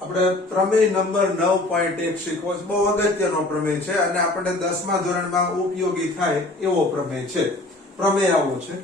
આપણે પ્રમેય નંબર 9.1 શીખવો છે. બહુ અગત્યનો પ્રમેય છે અને આપણે 10મા ધોરણમાં ઉપયોગી થાય એવો પ્રમેય છે. પ્રમેય આવો છે: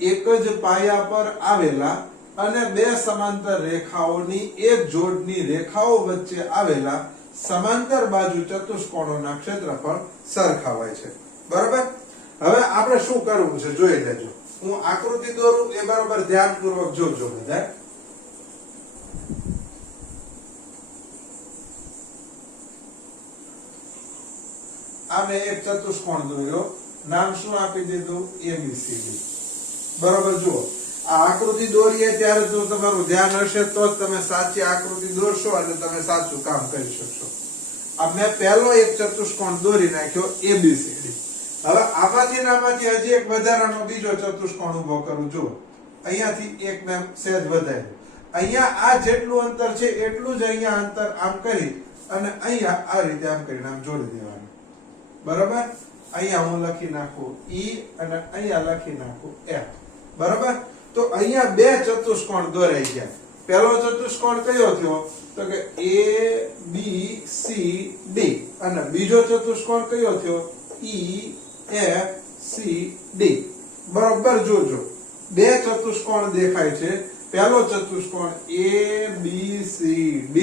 એક જ પાયા પર આવેલા અને બે સમાંતર રેખાઓની એક જોડની રેખાઓ વચ્ચે આવેલા સમાંતર બાજુ ચતુષ્કોણોના ક્ષેત્રફળ સરખા હોય છે. બરાબર. હવે આપણે શું કરવું છે જોઈ લેજો. હું આકૃતિ દોરું એ બરાબર ધ્યાનપૂર્વક જોજો બધા. આ મેં એક ચતુષ્કોણ દોર્યો, નામ શું આપી દીધું? ABCD. બરાબર. જુઓ, આ આકૃતિ દોરીએ ત્યારે જો તમારું ધ્યાન હશે તો જ તમે સાચી આકૃતિ દોરશો અને તમે સાચું કામ કરી શકશો. આ મેં પહેલો એક ચતુષ્કોણ દોરી નાખ્યો ABCD. હવે આમાંથી હજી એક વધારાનો બીજો ચતુષ્કોણ ઉભો કરું. જુઓ, અહીંયાથી એક મેં સહેજ વધાર્યું. અહીંયા આ જેટલું અંતર છે એટલું જ અહીંયા અંતર આમ કરી અને અહીંયા આ રીતે આમ કરીને આમ જોડી દેવાનું. બરાબર. અહીંયા હું લખી નાખું E અને અહીંયા લખી નાખું F. બરાબર. તો અહીંયા બે ચતુષ્કોણ દોરાઈ ગયા. પહેલો ચતુષ્કોણ કયો થયો? તો કે ABCD. અને બીજો ચતુષ્કોણ કયો થયો? EFCD. બરાબર. જોજો, બે ચતુષ્કોણ દેખાય છે. પહેલો ચતુષ્કોણ ABCD,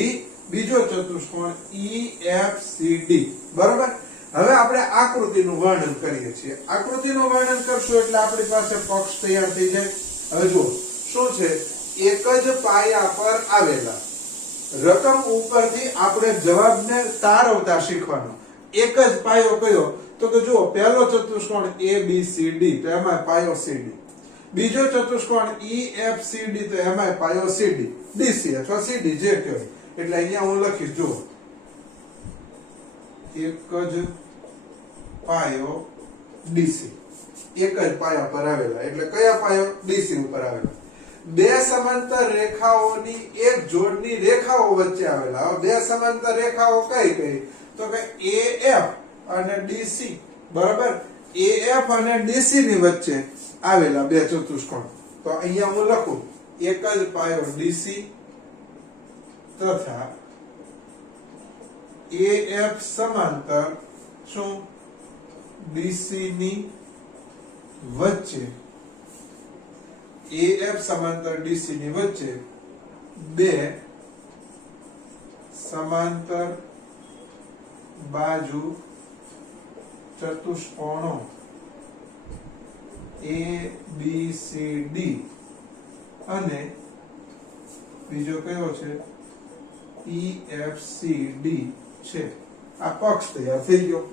બીજો ચતુષ્કોણ EFCD. બરાબર. હવે આપણે આકૃતિનું વર્ણન કરીએ છીએ. આકૃતિનું વર્ણન કરશું એટલે આપણી પાસે પક્ષ તૈયાર થઈ જાય. હવે જુઓ શું છે? એક જ પાયા પર આવેલા. રકમ ઉપરથી આપણે જવાબને તારવતા શીખવાનો. એક જ પાયો કયો? તો કે જુઓ, પહેલો ચતુષ્કોણ ABCD તો એમાં પાયો CD, બીજો ચતુષ્કોણ EFCD તો એમાં પાયો CD, DC અથવા CD જે કહેવાય. એટલે અહીંયા હું લખીશ. જુઓ, એક જ પાયો DC, એક જ પાયા પર આવેલા. એટલે કયા પાયો? DC ઉપર આવેલા. બે સમાંતર રેખાઓની એક જોડની રેખાઓ વચ્ચે આવેલા. હવે બે સમાંતર રેખાઓ કઈ કઈ? તો કે AF અને DC. બરાબર. AF અને DC ની વચ્ચે આવેલા બે ચતુષ્કોણ. તો અહીંયા હું લખું એક જ પાયો DC તથા AF સમાંતર શું? DC ની વચ્ચે. AF સમાંતર DC ની વચ્ચે બે સમાંતર બાજુ ચતુષ્કોણો ABCD અને બીજો કયો છે? EFCD છે. આ પક્ષ તૈયાર થઈ ગયો.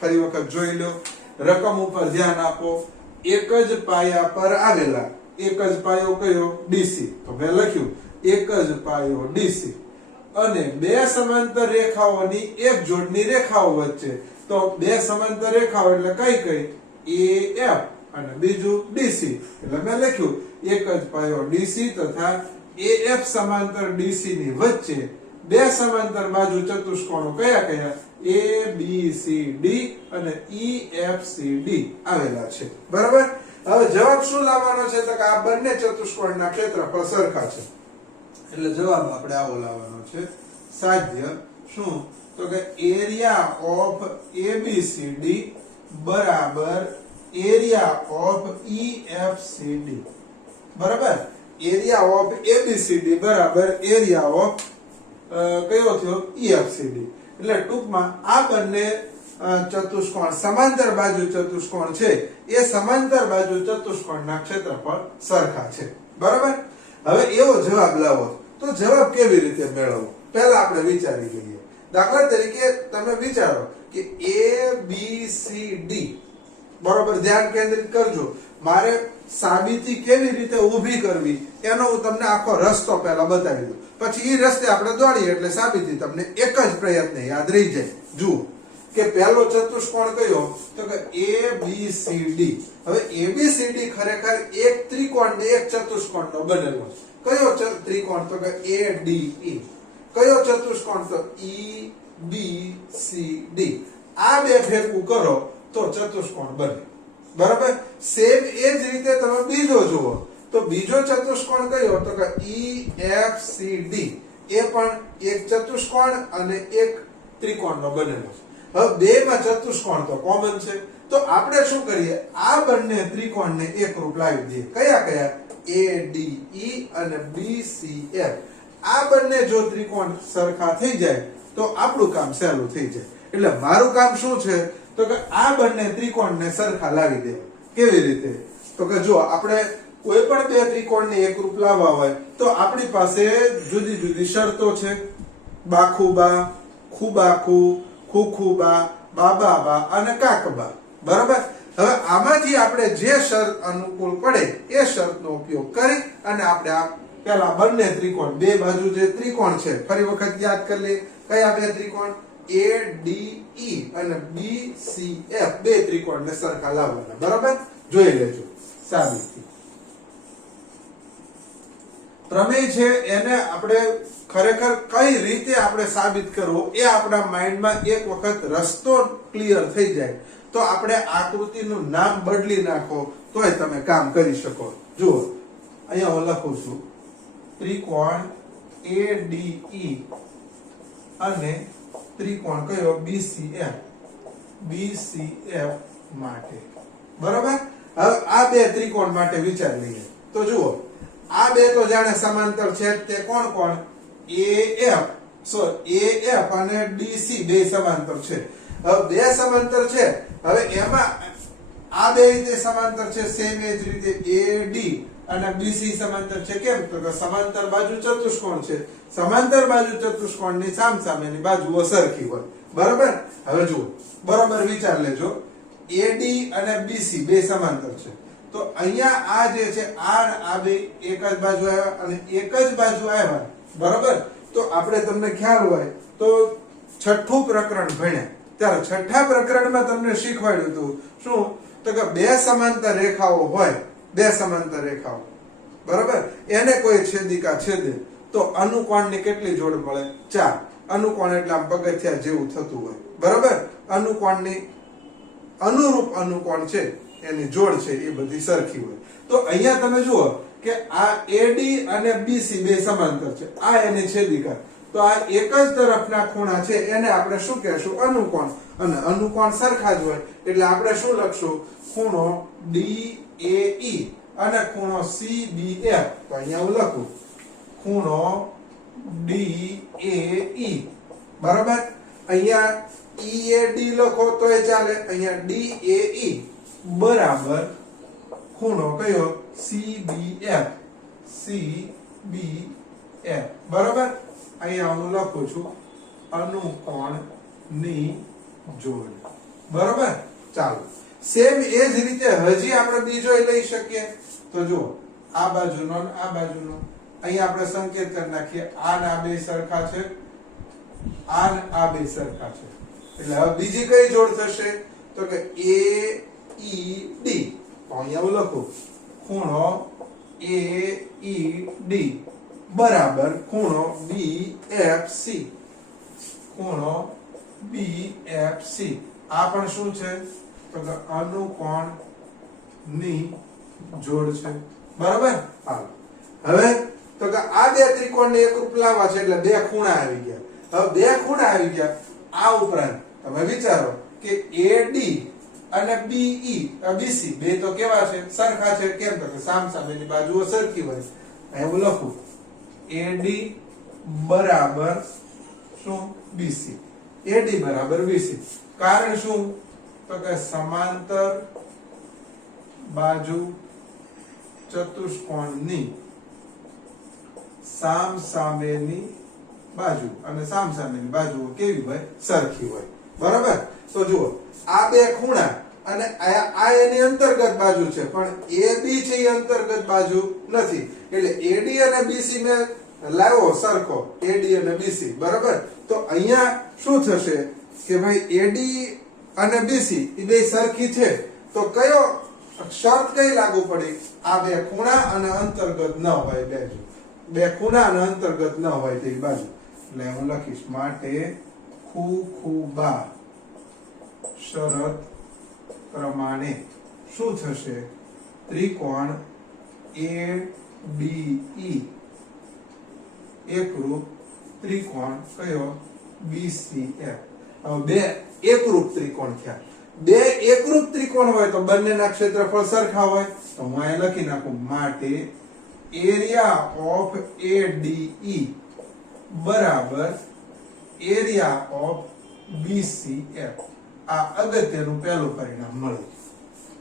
ફરી વખત જોઈ લો. રકમ ઉપર ધ્યાન આપો. એક જ પાયા પર આવેલા. એક જ પાયો કયો? DC. તો મેં લખ્યું એક જ પાયો DC અને બે સમાંતર રેખાઓની એક જોડની રેખાઓ વચ્ચે. તો બે સમાંતર રેખાઓ એટલે કઈ કઈ? AF અને બીજું DC. એટલે મેં લખ્યું એક જ પાયો DC તથા AF સમાંતર DC ની વચ્ચે બે સમાંતર બાજુ ચતુષ્કોણો કયા કયા? ABCD અને EFCD આવેલા છે. બરાબર. હવે જવાબ શું લાવવાનો છે? તો કે આ બંને ચતુષ્કોણના ક્ષેત્રફળ સરખા છે. એટલે જવાબ આપણે આવો લાવવાનો છે. સાધ્ય શું? તો કે એરિયા ઓફ ABCD બરાબર એરિયા ઓફ EFCD. બરાબર. એરિયા ઓફ ABCD બરાબર એરિયા ઓફ કયો થયો? EFCD. એટલે ટૂંકમાં આ બંને ચતુષ્કોણ સમાંતર બાજુ ચતુષ્કોણ છે એ સમાંતર બાજુ ચતુષ્કોણના ક્ષેત્રફળ સરખા છે. બરાબર. હવે એવો જવાબ લાવો તો જવાબ કેવી રીતે મેળવવો? પહેલા આપણે વિચારી લઈએ. દાખલા તરીકે તમે વિચારો કે ABCD. બરોબર. ધ્યાન કેન્દ્રિત કરજો. મારે સાબિતી કેવી રીતે ઊભી કરવી એનો હું તમને આખો રસ્તો પહેલા બતાવી દઉં. પછી એ રસ્તે આપણે દોડીએ એટલે સાબિતી તમને એક જ પ્રયત્ન યાદ રહી જાય. જુઓ કે પહેલો ચતુષ્કોણ કયો? તો કે ABCD. હવે ABCD ખરેખર એક ત્રિકોણ ને એક ચતુષ્કોણનો બનેલો છે. કયો ત્રિકોણ? તો કે ADE. કયો ચતુષ્કોણ? તો EBCD. આ બે ભેગું કરો તો ચતુષ્કોણ બને. બરાબર. સેમ એ જ રીતે તમે બીજો જુઓ તો બીજો ચતુષ્કોણ કયો? તો કે EFCD. એ પણ એક ચતુષ્કોણ અને એક ત્રિકોણનો બનેલો છે। હવે બેમાં ચતુષ્કોણ તો કોમન છે, તો આપણે શું કરીએ, આ બંને ત્રિકોણને એકરૂપ લાવી દઈએ। કયા કયા? ADE અને BCF। આ બંને જો ત્રિકોણ સરખા થઈ જાય તો આપણું કામ સહેલું થઈ જાય। એટલે મારું કામ શું છે, તો કે આ બંને ત્રિકોણને સરખા લાવી દે। કેવી રીતે? તો કે જો આપણે કોઈ પણ બે ત્રિકોણને એકરૂપ લાવવા હોય તો આપણી પાસે જુદી જુદી શરતો છે। બાખુબા, ખુબાખુ, ખુખુબા, બાબાબા અને કાકબા, બરાબર। હવે આમાંથી આપણે જે શરત અનુકૂળ પડે એ શરતનો ઉપયોગ કરી અને આપણે આ પેલા બંને ત્રિકોણ, બે બાજુ જે ત્રિકોણ છે, ફરી વખત યાદ કરી લઈએ, કયા બે ત્રિકોણ? ADE અને BCF, બે ત્રિકોણને સરખા લાવવાના, બરાબર। જોઈ લેજો સાબિતી। પ્રમેય છે એને આપણે ખરેખર કઈ રીતે આપણે સાબિત કરવો એ આપણા માઇન્ડમાં એક વખત રસ્તો ક્લિયર થઈ જાય તો આપણે આકૃતિનું નામ બદલી નાખો તોય તમે કામ કરી શકો। જુઓ અહીંયા હું લખું છું ત્રિકોણ ADE અને ત્રિકોણ કયો? BCF માટે, બરાબર। હવે આ બે ત્રિકોણ માટે વિચાર લઈએ તો જુઓ આ બે તો જાણે સમાંતર છે, તે કોણ કોણ? AF અને DC બે સમાંતર છે। હવે બે સમાંતર છે, હવે એમાં આ બે રીતે સમાંતર છે, સેમ એ જ રીતે AD અને BC સમાંતર છે। કેમ? તો કે સમાંતર બાજુ ચતુષ્કોણ છે, સમાંતર બાજુ ચતુષ્કોણની સામસામેની બાજુઓ સરખી હોય, બરાબર। હવે જુઓ બરાબર વિચાર લેજો, AD અને BC બે સમાંતર છે, તો અહીંયા આ જે છે આ બે એક જ બાજુ આવ્યા અને એક જ બાજુ આવ્યા, બરાબર। તો આપણે તમને ખ્યાલ હોય તો છઠ્ઠું પ્રકરણ ભણ્યા ત્યારે છઠ્ઠા પ્રકરણમાં તમને શીખવાડ્યું હતું શું? તો કે બે સમાંતર રેખાઓ હોય, બે સમાંતર રેખાઓ, બરાબર, એને કોઈ છેદિકા છેદે તો અનુકોણની કેટલી જોડ મળે? 4। અનુકોણ એટલે આમ પગથિયા જેવું થતું હોય, બરાબર। અનુકોણની અનુરૂપ અનુકોણ છે એની જોડ છે એ બધી સરખી હોય। તો અહીંયા તમે જુઓ કે આ AD અને BC બે સમાંતર છે, આ એની છેદિકા, તો આ એક જ તરફના ખૂણા છે એને આપણે શું કહેશું? અનુકોણ। અને અનુકોણ સરખા જ હોય એટલે આપણે શું લખશું? ખૂણો DAE અને ખૂણો CBF। તો અહીંયા હું લખું ખૂણો DAE, બરાબર। અહીંયા EAD લખો તોય ચાલે, અહીંયા DAE બરાબર ખૂણો કયો? CBF, બરાબર। અહીંયા હું લખું છું અનુકોણની જોડ, બરાબર। ચાલો સેમ એ જ રીતે હજી આપણે બીજો લઈ શકીએ તો જુઓ આ બાજુનો અને આ બાજુનો, અહીંયા આપણે સંકેત કરી નાખીએ, આ ને આ બે સરખા છે, આ ને આ બે સરખા છે, એટલે હવે બીજી કઈ જોડ થશે? તો કે AED। તો અહીંયા હું લખું ખૂણો AED બરાબર ખૂણો BFC, ખૂણો BFC। આ પણ શું છે? તો કે અનુકોણની જોડ છે, બરાબર। હાલો હવે તો કે આ બે ત્રિકોણને એકરૂપ લાવવા છે એટલે બે ખૂણા આવી ગયા। હવે બે ખૂણા આવી ગયા, આ ઉપરાંત તમે વિચારો કે AD અને BC બે તો કેવા છે? સરખા છે। કેમ? તો કે સામસામેની બાજુઓ સરખી હોય। અહીં હું લખું AD બરાબર શું? BC, AD બરાબર BC। કારણ શું? તો કે સમાંતર બાજુ ચતુષ્કોણની સામસામેની બાજુ અને સામસામેની બાજુઓ કેવી હોય? સરખી હોય, બરાબર। તો જુઓ આ બે ખૂણા અને આ એની અંતર્ગત બાજુ છે, પણ AB છે એ અંતર્ગત બાજુ નથી, એટલે AD અને BC મેં લાવ્યો સરખો, AD અને BC, બરાબર। તો અહીંયા શું થશે કે ભાઈ AD અને BC એ બે સરખી છે, તો કયો શરત કઈ લાગુ પડી? આ બે ખૂણા અને અંતર્ગત ન હોય બાજુ, બે ખૂણા અને અંતર્ગત ન હોય તે બાજુ, એટલે હું લખીશ માટે ખુખુબા શરત પ્રમાણે શું થશે? ત્રિકોણ ADE એકરૂપ ત્રિકોણ કયો BCF. હવે બે એકરૂપ ત્રિકોણ થયા. બે એકરૂપ ત્રિકોણ હોય તો બંનેના ક્ષેત્રફળ સરખા હોય તો હું અહીં લખી નાખું માટે એરિયા ઓફ ADE બરાબર એરિયા ઓફ BCF. આ અગત્યનું પહેલું પરિણામ મળ્યું.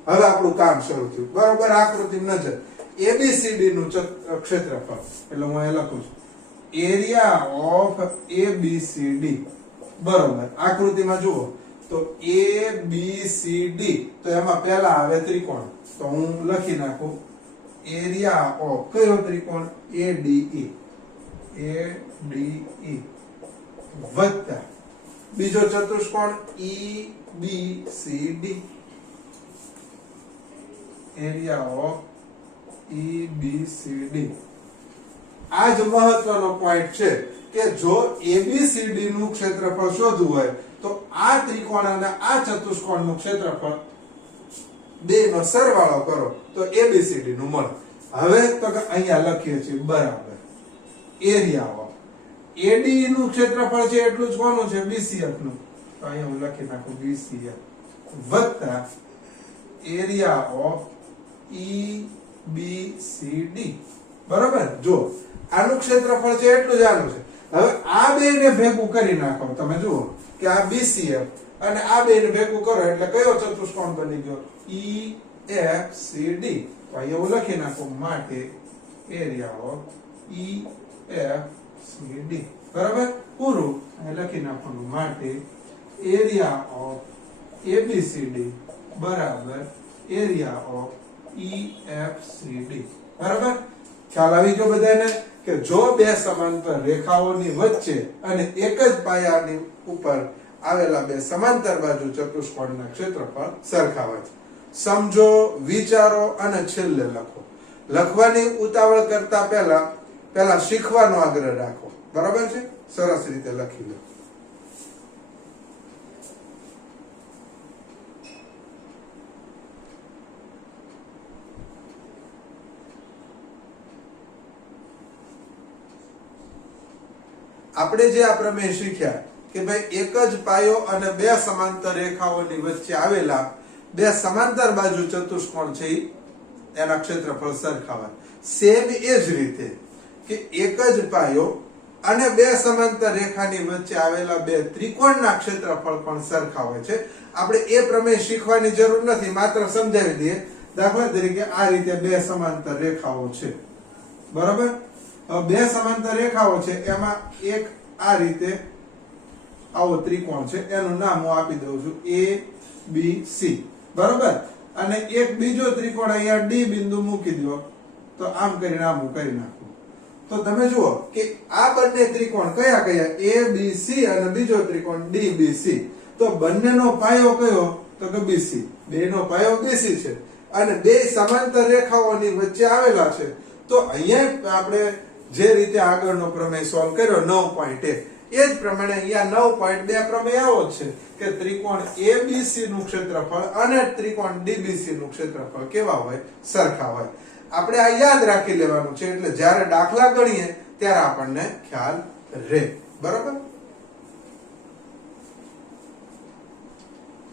હવે આપણું કામ શરૂ થયું. બરોબર, આકૃતિ નજર ABCD નું ક્ષેત્રફળ એટલે હું અહીં લખું છું એરિયા ઓફ ABCD બરોબર. આકૃતિમાં જુઓ તો ABCD તો એમાં પહેલા આવે ત્રિકોણ તો હું લખી નાખું એરિયા ઓફ કયો ત્રિકોણ ADE વત્તા બીજો ચતુષ્કોણ EBCD એરિયા ઓફ EBCD. આ જ મહત્વનો પોઈન્ટ છે કે જો ABCD નું ક્ષેત્રફળ શોધવું હોય તો આ ત્રિકોણ અને આ ચતુષ્કોણનું ક્ષેત્રફળ બેનો સરવાળો કરો તો ABCD નું મળે. હવે તો અહીંયા લખીએ છીએ બરાબર એરિયા ઓફ ADE નું ક્ષેત્રફળ છે એટલું જ કોનું છે BCF નું તો અહીંયા હું લખી નાખું BCF વત્તા એરિયા ઓફ EBCD બરાબર. જો આનું ક્ષેત્રફળ છે એટલું જ આનું છે. હવે આ બેને ભેગું કરી નાખો તમે જુઓ કે આ BCF અને આ બેને ભેગું કરો એટલે કયો ચતુષ્કોણ બની ગયો EFCD. તો અહીંયા હું લખી નાખું માટે એરિયા ઓફ EFCD બરાબર. પૂરું અહીં લખી નાખવાનું માટે એરિયા ઓફ ABCD બરાબર એરિયા ઓફ EFCD બરાબર. ખ્યાલ આવી ગયો બધાને કે જો બે સમાંતર રેખાઓની વચ્ચે અને એક જ પાયાની ઉપર આવેલા બે સમાંતર બાજુ ચતુષ્કોણના ક્ષેત્રફળ સરખા હોય છે. સમજો, વિચારો અને છેલ્લે લખો. લખવાની ઉતાવળ કરતા પહેલા શીખવાનો આગ્રહ રાખો. બરાબર છે? સરસ રીતે લખી લો. આપણે જે આ પ્રમેય શીખ્યા કે ભાઈ એક જ પાયો અને બે સમાંતર રેખાઓની વચ્ચે આવેલા બે સમાંતર બાજુ ચતુષ્કોણ છે એના ક્ષેત્રફળ સરખા હોય. સેમ એ જ રીતે કે એક જ પાયો અને બે સમાંતર રેખાની વચ્ચે આવેલા બે ત્રિકોણના ક્ષેત્રફળ પણ સરખા હોય છે. આપણે એ પ્રમેય શીખવાની જરૂર નથી, માત્ર સમજાવી દઈએ. દાખલા તરીકે આ રીતે બે સમાંતર રેખાઓ છે બરાબર. બે સમાંતર રેખાઓ છે એમાં એક આ રીતે આવો ત્રિકોણ છે એનું નામ હું આપી દઉં છું ABC બરાબર. અને એક બીજો ત્રિકોણ અહીંયા D બિંદુ મૂકી દો તો આમ કરીને આમ કરી નાખું તો તમે જુઓ કે આ બંને ત્રિકોણ કયા કયા ABC અને બીજો ત્રિકોણ DBC. તો બંનેનો પાયો કયો તો કે BC. બેનો પાયો BC છે અને બે સમાંતર રેખાઓની વચ્ચે આવેલા છે. તો અહીંયા આપણે જે રીતે આગળનો પ્રમેય સોલ્વ કર્યો 9.1 એ જ પ્રમાણે અહીંયા 9.2 પ્રમેય આવો છે કે ત્રિકોણ ABC નું ક્ષેત્રફળ અને ત્રિકોણ DBC નું ક્ષેત્રફળ કેવા હોય? સરખા હોય. આપણે આ યાદ રાખી લેવાનું છે એટલે જ્યારે દાખલા ગણીએ ત્યારે આપણને ખ્યાલ રહે. બરાબર.